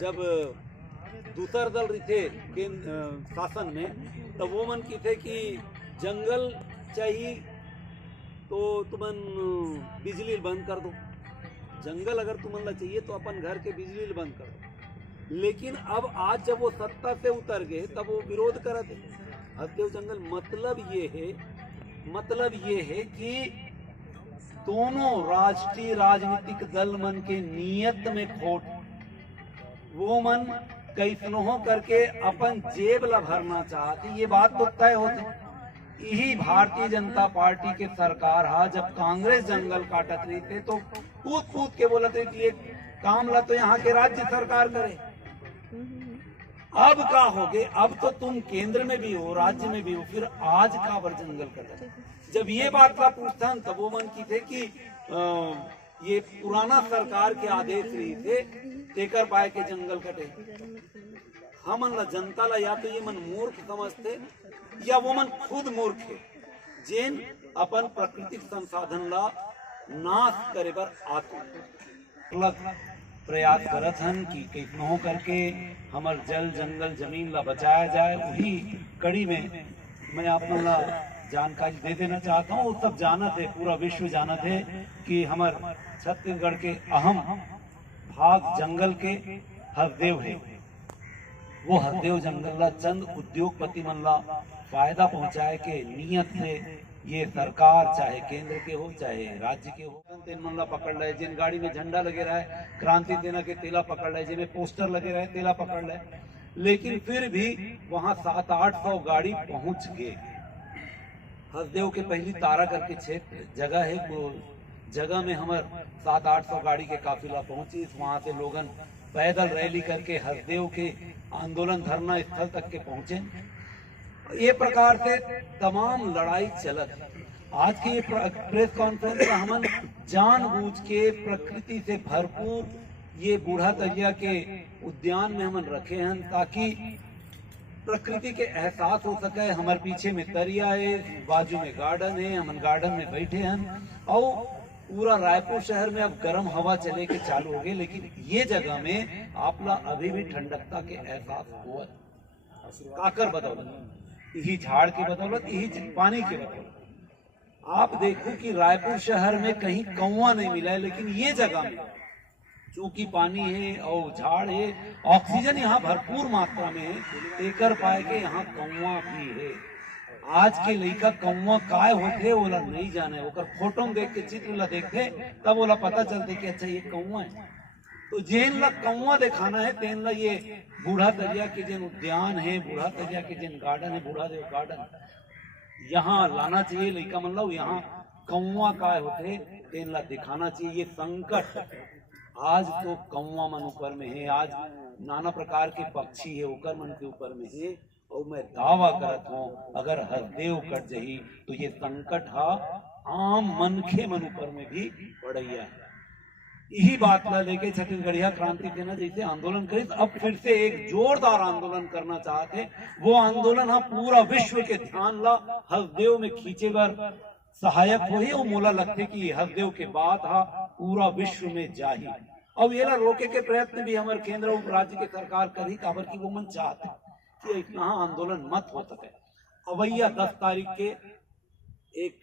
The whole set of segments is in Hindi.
जब दूसर दल रहे शासन में, तब वो मन की थे कि जंगल चाहिए तो तुमन बिजली बंद कर दो, जंगल अगर तुमन ला चाहिए तो अपन घर के बिजली बंद कर दो। लेकिन अब आज जब वो सत्ता से उतर गए तब वो विरोध करते हसदेव जंगल। मतलब ये है कि दोनों राष्ट्रीय राजनीतिक दल मन के नियत में खोट, वो मन कैसनो करके अपन जेब ला भरना चाहते, ये बात तो तय होती। यही भारतीय जनता पार्टी के सरकार हा जब कांग्रेस जंगल काटत रही थे तो कूद के बोलते कि ये काम ला तो यहाँ के राज्य सरकार करे। अब का हो गए, अब तो तुम केंद्र में भी हो, राज्य में भी हो, फिर आज का बर जंगल कटे। जब ये बात का पूछतान तब वो मन की थे कि ये पुराना सरकार के आदेश रही थे तेकर पाए के जंगल कटे। हमन ला जनता ला या तो ये मन मूर्ख समझते या वो मन खुद मूर्ख है जेन अपन प्राकृतिक संसाधन ला नाश करे बर आतुर प्रयास करत हन कि कैसनो करके हमर जल जंगल जमीन ला बचाया जाए। वही कड़ी में मैं आप मन ला जानकारी दे देना चाहता हूँ। वो सब जानत है, पूरा विश्व जानत है कि हमार छत्तीसगढ़ के अहम भाग जंगल के हसदेव है। वो हसदेव जंगल ला चंद उद्योगपति मन ला फायदा पहुंचाए के नियत से ये सरकार चाहे केंद्र के हो चाहे राज्य के हो तेन मन ला पकड़ रहे। जिन गाड़ी में झंडा लगे रहा है क्रांति सेना के तेला पकड़ रहे, जिनमें पोस्टर लगे रहे तेला पकड़ रहे। लेकिन फिर भी वहां 700-800 गाड़ी पहुंच गए। हसदेव के पहली तारा करके क्षेत्र जगह है, वो जगह में हमारे 700-800 गाड़ी के काफिला पहुंची। वहां से लोगन पैदल रैली करके हसदेव के आंदोलन धरना स्थल तक के पहुंचे। ये प्रकार से तमाम लड़ाई चलत। आज की ये प्रेस कॉन्फ्रेंस में हम जानबूझ के प्रकृति से भरपूर ये बूढ़ा तरिया के उद्यान में हम रखे हैं ताकि प्रकृति के एहसास हो सके। हमारे पीछे में तरिया है, बाजू में गार्डन है, हम गार्डन में बैठे हैं और पूरा रायपुर शहर में अब गर्म हवा चले के चालू हो गए। लेकिन ये जगह में आपला अभी भी ठंडकता के एहसास हुआ काकर बदौलत, यही झाड़ की बदौलत, यही पानी की बदौलत। आप देखो कि रायपुर शहर में कहीं कौवा नहीं मिला है, लेकिन ये जगह में चूंकि पानी है और झाड़ है, ऑक्सीजन यहाँ भरपूर मात्रा में है, एकर पाए के यहाँ कौवा भी है। आज के लड़का कौवा काय होते ओला नहीं जाने, ओकर फोटो देख के चित्र ला देखते तब ओला पता चलते कि अच्छा ये कौवा है। तो जेन ला कौवा दिखाना है तेन ला ये बूढ़ा तरिया के जिन उद्यान है, बूढ़ा तरिया के जिन गार्डन है, बूढ़ा देव गार्डन, यहाँ लाना चाहिए लड़का मन लो। यहाँ कौवा काय होते तेन ला दिखाना चाहिए। ये संकट आज तो कौवा मन ऊपर में है, आज नाना प्रकार के पक्षी है ओकर मन के ऊपर में है। और मैं दावा करत हूँ अगर हसदेव कट जही तो ये संकट हा आम मनखे मन ऊपर में भी पड़ैया है। यही बात ला लेके छत्तीसगढ़िया क्रांति सेना जैसे आंदोलन करी, अब फिर से एक जोरदार आंदोलन करना चाहते। वो आंदोलन हा पूरा विश्व के ध्यान ला हसदेव में खींचे बर सहायक होही और मोला लगते कि हसदेव के बात हा पूरा विश्व में जाही। अब ये ला रोके के प्रयत्न भी हमारे केंद्र और राज्य के सरकार करी, काबर की वो मन चाहते कि इतना आंदोलन मत हो सके। अवैया 10 तारीख के एक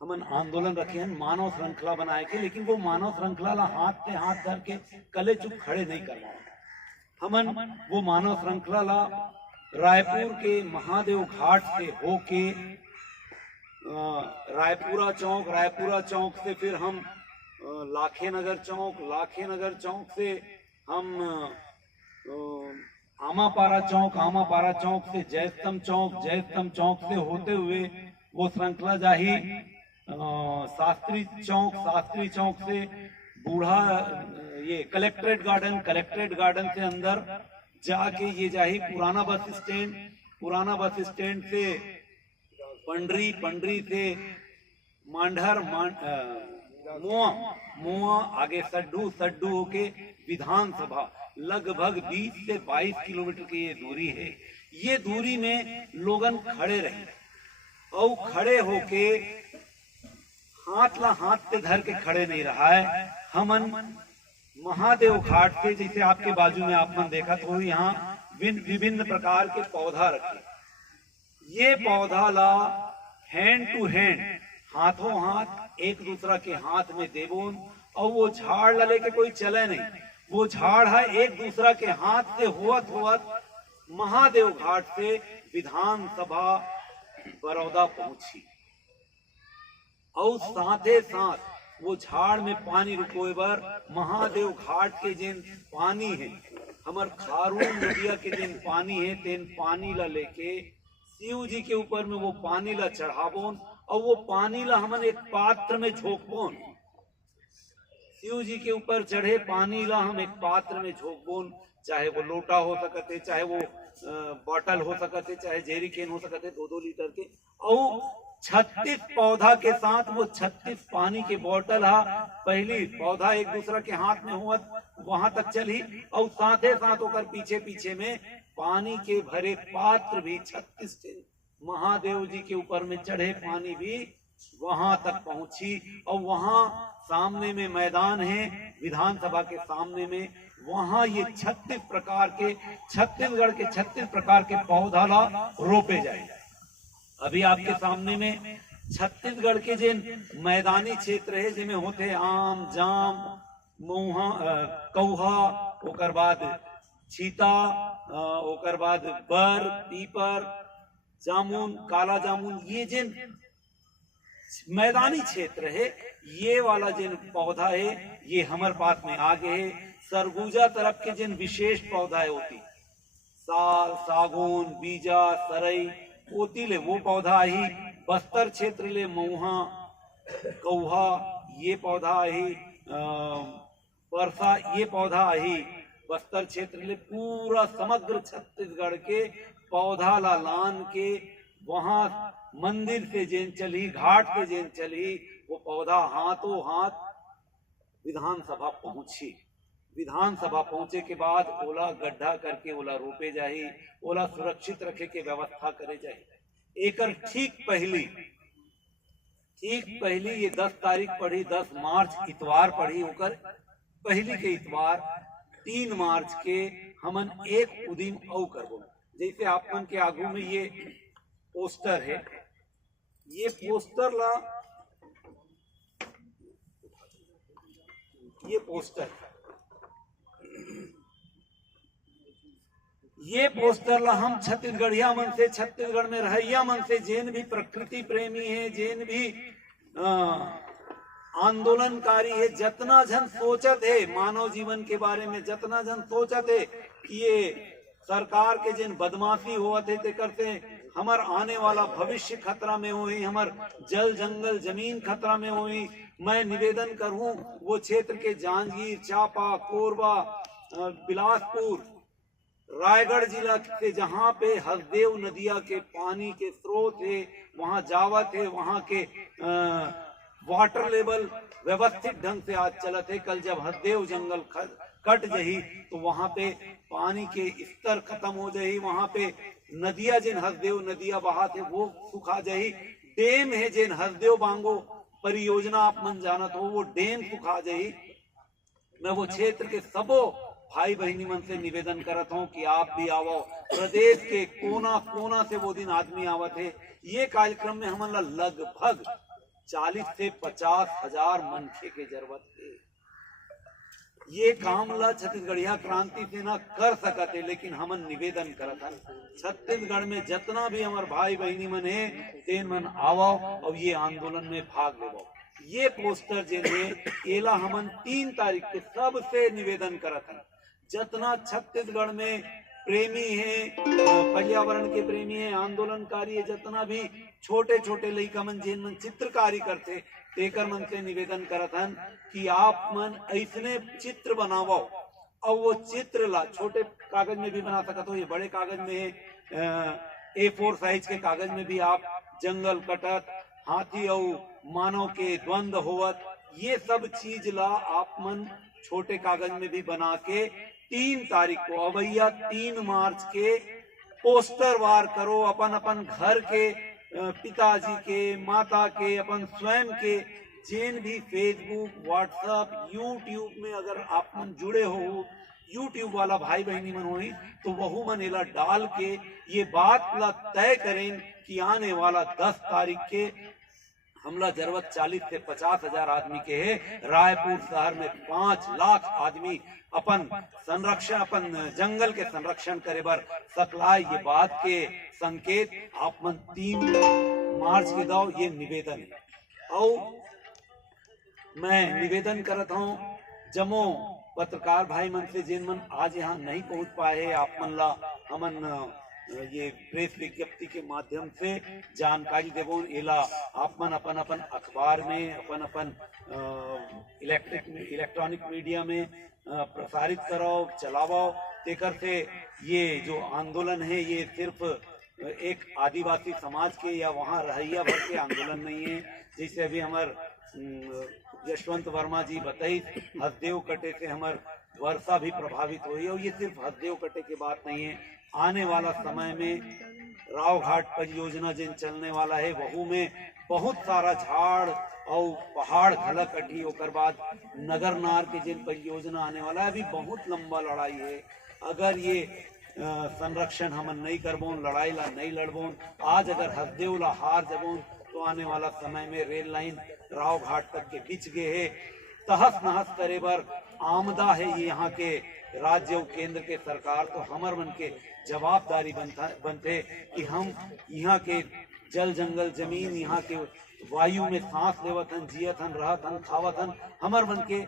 हमन आंदोलन रखे हैं मानव श्रृंखला बनाए के, लेकिन वो मानव श्रृंखला ला हाथ पे हाथ धर के कले चुप खड़े नहीं करना। हमन वो मानव श्रृंखला ला रायपुर के महादेव घाट से होके रायपुरा चौक से फिर हम लाखे नगर चौक से हम आमापारा चौक से जयस्तंभ चौक से होते हुए वो श्रृंखला जाही शास्त्री चौक से बूढ़ा ये कलेक्ट्रेट गार्डन से अंदर जाके ये जाही पुराना बस स्टैंड से पंडरी से मांडर मुआ आगे सड्डू होके विधानसभा लगभग 20 से 22 किलोमीटर की ये दूरी है। ये दूरी में लोगन खड़े रहे और खड़े होके हाथ पे धर के खड़े नहीं रहा है। हमन महादेव घाट से, जैसे आपके बाजू में आपने देखा तो यहाँ विभिन्न प्रकार के पौधा रखे। ये पौधा ला हैंड टू हैंड, हाथों हाथ एक दूसरा के हाथ में देवोन, और वो झाड़ ला लेके कोई चले नहीं, वो झाड़ है एक दूसरा के हाथ से हुवत हुवत महादेव घाट से विधानसभा बड़ौदा पहुंची। और साथे साथ वो झाड़ में पानी रुकोए बर महादेव घाट के जिन पानी है, हमर खारून नदिया के जिन पानी है, तेन पानी ला लेके शिव जी के ऊपर में वो पानी ला चढ़ाबोन, और वो पानी ला हमन एक पात्र में झोंकबोन। शिव जी के ऊपर चढ़े पानी ला हम एक पात्र में झोंकबोन, चाहे वो लोटा हो सकते, चाहे वो बॉटल हो सकते, चाहे जेरी कैन हो सकते 2-2 लीटर के, और 36 पौधा के साथ वो 36 पानी के बोतल हा। पहली पौधा एक दूसरा के हाथ में हुआ वहां तक चली, और साथे साथ होकर पीछे पीछे में पानी के भरे पात्र भी 36 महादेव जी के ऊपर में चढ़े पानी भी वहां तक पहुंची। और वहां सामने में मैदान है, विधानसभा के सामने में, वहां ये 36 प्रकार के, छत्तीसगढ़ के 36 प्रकार के पौधा ला रोपे जाए। अभी आपके सामने में छत्तीसगढ़ के जिन मैदानी क्षेत्र है, जिनमें होते आम, जाम, महुआ, कौहा, ओकर बाद चीता, ओकर बाद बर, पीपर, जामुन, काला जामुन, ये जिन मैदानी क्षेत्र है, ये वाला जिन पौधा है ये हमारे पास में आगे है। सरगुजा तरफ के जिन विशेष पौधा है होती, साल, सागौन, बीजा, सरई, ओती ले वो पौधा ही। बस्तर क्षेत्र ले महुआ, कौहा, ये पौधा ही, परसा, ये पौधा ही। बस्तर क्षेत्र ले पूरा समग्र छत्तीसगढ़ के पौधा ला लान के वहां मंदिर से जेन चली, घाट से जेन चली, वो पौधा हाथों हाथ विधानसभा पहुंची। विधानसभा पहुंचे के बाद ओला गड्ढा करके ओला रोपे जाही, ओला सुरक्षित रखे के व्यवस्था करे जाही। एकर ठीक पहली ये 10 तारीख पड़ी, 10 मार्च इतवार पड़ी, होकर पहली के इतवार 3 मार्च के हमन एक उदिम औ करबो। जैसे आपमन के आगू में ये पोस्टर है, ये पोस्टर ला, ये पोस्टर, ये पोस्टर ला हम छत्तीसगढ़िया मन से, छत्तीसगढ़ में रहैया मन से, जेन भी प्रकृति प्रेमी है, जेन भी आंदोलनकारी है, जतना जन सोचत है मानव जीवन के बारे में, जतना जन सोचत है कि ये सरकार के जिन बदमाशी होवत है ते करते हमार आने वाला भविष्य खतरा में होई, हमार जल जंगल जमीन खतरा में होई। मैं निवेदन करूं वो क्षेत्र के जांजगीर, चांपा, कोरबा, बिलासपुर, रायगढ़ जिला के जहां पे हसदेव नदिया के पानी के स्रोत है, वहां जावत है, वहां के वाटर लेवल व्यवस्थित ढंग से आज चलत है। कल जब हसदेव जंगल कट जही तो वहां पे पानी के स्तर खत्म हो जाही, वहां पे नदिया जिन हसदेव नदिया बहात है वो सुखा जाही। डेम है जिन हसदेव बांगो परियोजना आप मन जानत हो, वो डेम सुखा जाही। मैं वो क्षेत्र के सबो भाई बहनी मन से निवेदन करत हूँ कि आप भी आवो। प्रदेश के कोना कोना से वो दिन आदमी आवत है। ये कार्यक्रम में हमन लगभग 40 से 50 हजार मनखे के जरूरत है। ये काम ला छत्तीसगढ़िया क्रांति सेना कर सकते, लेकिन हमन निवेदन करत हन छत्तीसगढ़ में जितना भी हमार भाई बहनी मन है तेन मन आवो और ये आंदोलन में भाग लेवो। ये पोस्टर जे है एला हमन 3 तारीख के सबसे निवेदन करत हन, जितना छत्तीसगढ़ में प्रेमी है, पर्यावरण के प्रेमी है, आंदोलनकारी है, जितना भी छोटे छोटे लइका मन जिन मन चित्रकारी करते तेकर मन से निवेदन करत हन कि आप मन ऐसने चित्र बनावो और वो चित्र ला छोटे कागज में भी बना सकत हो, ये बड़े कागज में है, A4 साइज के कागज में भी आप जंगल कटत, हाथी और मानव के द्वंद होवत, ये सब चीज ला आप मन छोटे कागज में भी बना के 3 तारीख को अवैया 3 मार्च के पोस्टर वार करो। अपन अपन घर के पिताजी के, माता के, अपन स्वयं के जेन भी फेसबुक व्हाट्सएप यूट्यूब में अगर आप मन जुड़े हो, यूट्यूब वाला भाई बहनी मन होई तो वहू मन एला डाल के ये बात ला तय करें कि आने वाला 10 तारीख के हमला जरूरत 40 से 50 हजार आदमी के है। रायपुर शहर में 5 लाख आदमी अपन संरक्षण, अपन जंगल के संरक्षण करे बर सकलाय। ये बात के संकेत आप मन 3 मार्च के दो ये निवेदन है। और मैं निवेदन करता हूँ जमो पत्रकार भाई मन से जिन मन आज यहाँ नहीं पहुँच पाए, आप मन ला हमन ये प्रेस विज्ञप्ति के माध्यम से जानकारी देवो। एला आप मन अपन अपन अखबार में, अपन अपन इलेक्ट्रॉनिक मीडिया में प्रसारित करो, चलाओ। तेकर से ये जो आंदोलन है ये सिर्फ एक आदिवासी समाज के या वहाँ रहैया भर के आंदोलन नहीं है। जैसे अभी हमार यशवंत वर्मा जी बताई, हसदेव कटे से हमार वर्षा भी प्रभावित हुई है। और ये सिर्फ हसदेव कटे की बात नहीं है, आने वाला समय में राव घाट परियोजना जिन चलने वाला है वहू में बहुत सारा झाड़ और पहाड़ घलक कटी। ओकर बाद नगर नार के जिन परियोजना आने वाला है, अभी बहुत लंबा लड़ाई है। अगर ये संरक्षण हम नहीं करबोन, लड़ाई ला नहीं लड़बोन, आज अगर हसदेव ला हार जबोन तो आने वाला समय में रेल लाइन राव घाट तक के बिछ गए है। तहस नहस करे बर आमदा है ये यहाँ के राज्य और केंद्र के सरकार। तो हमर मन के जवाबदारी बनते कि हम यहाँ के जल जंगल जमीन, यहाँ के वायु में सांस लेवत हन, जियत हन, रहत हन, खावत हन। हमर मन के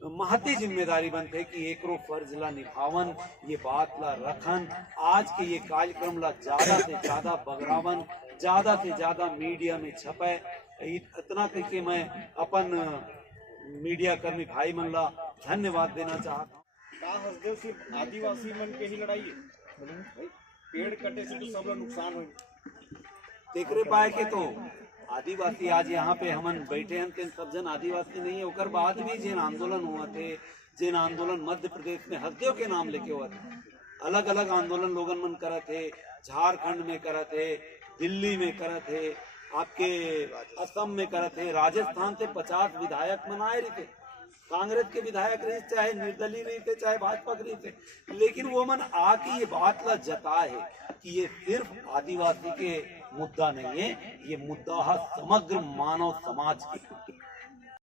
महती जिम्मेदारी बनते कि एकरो फर्ज ला निभावन, ये बात ला रखन। आज के ये कार्यक्रम ला ज्यादा से ज्यादा बगरावन, ज्यादा से ज्यादा मीडिया में छपे। इतना करके मैं अपन मीडिया कर्मी भाई मन ला धन्यवाद देना चाहता हूँ। हसदेव सिर्फ आदिवासी मन के ही लड़ाई है, पेड़ कटे से तो सब लोग नुकसान हो। तेकरे पाए के तो आदिवासी आज यहाँ पे हमन बैठे हैं, तेन सब जन आदिवासी नहीं है। ओकर बाद भी जिन आंदोलन हुआ थे, जिन आंदोलन मध्य प्रदेश में हसदेव के नाम लेके हुआ था, अलग अलग आंदोलन लोगन मन करत थे, झारखंड में करत थे, दिल्ली में करत थे, आपके असम में करत है, राजस्थान से 50 विधायक मन आए रहे थे, कांग्रेस के विधायक रहे, चाहे निर्दलीय रहे थे, चाहे भाजपा के रहे थे। लेकिन वो मन आके ये बात ला जता है कि ये सिर्फ आदिवासी के मुद्दा नहीं है, ये मुद्दा है समग्र मानव समाज की।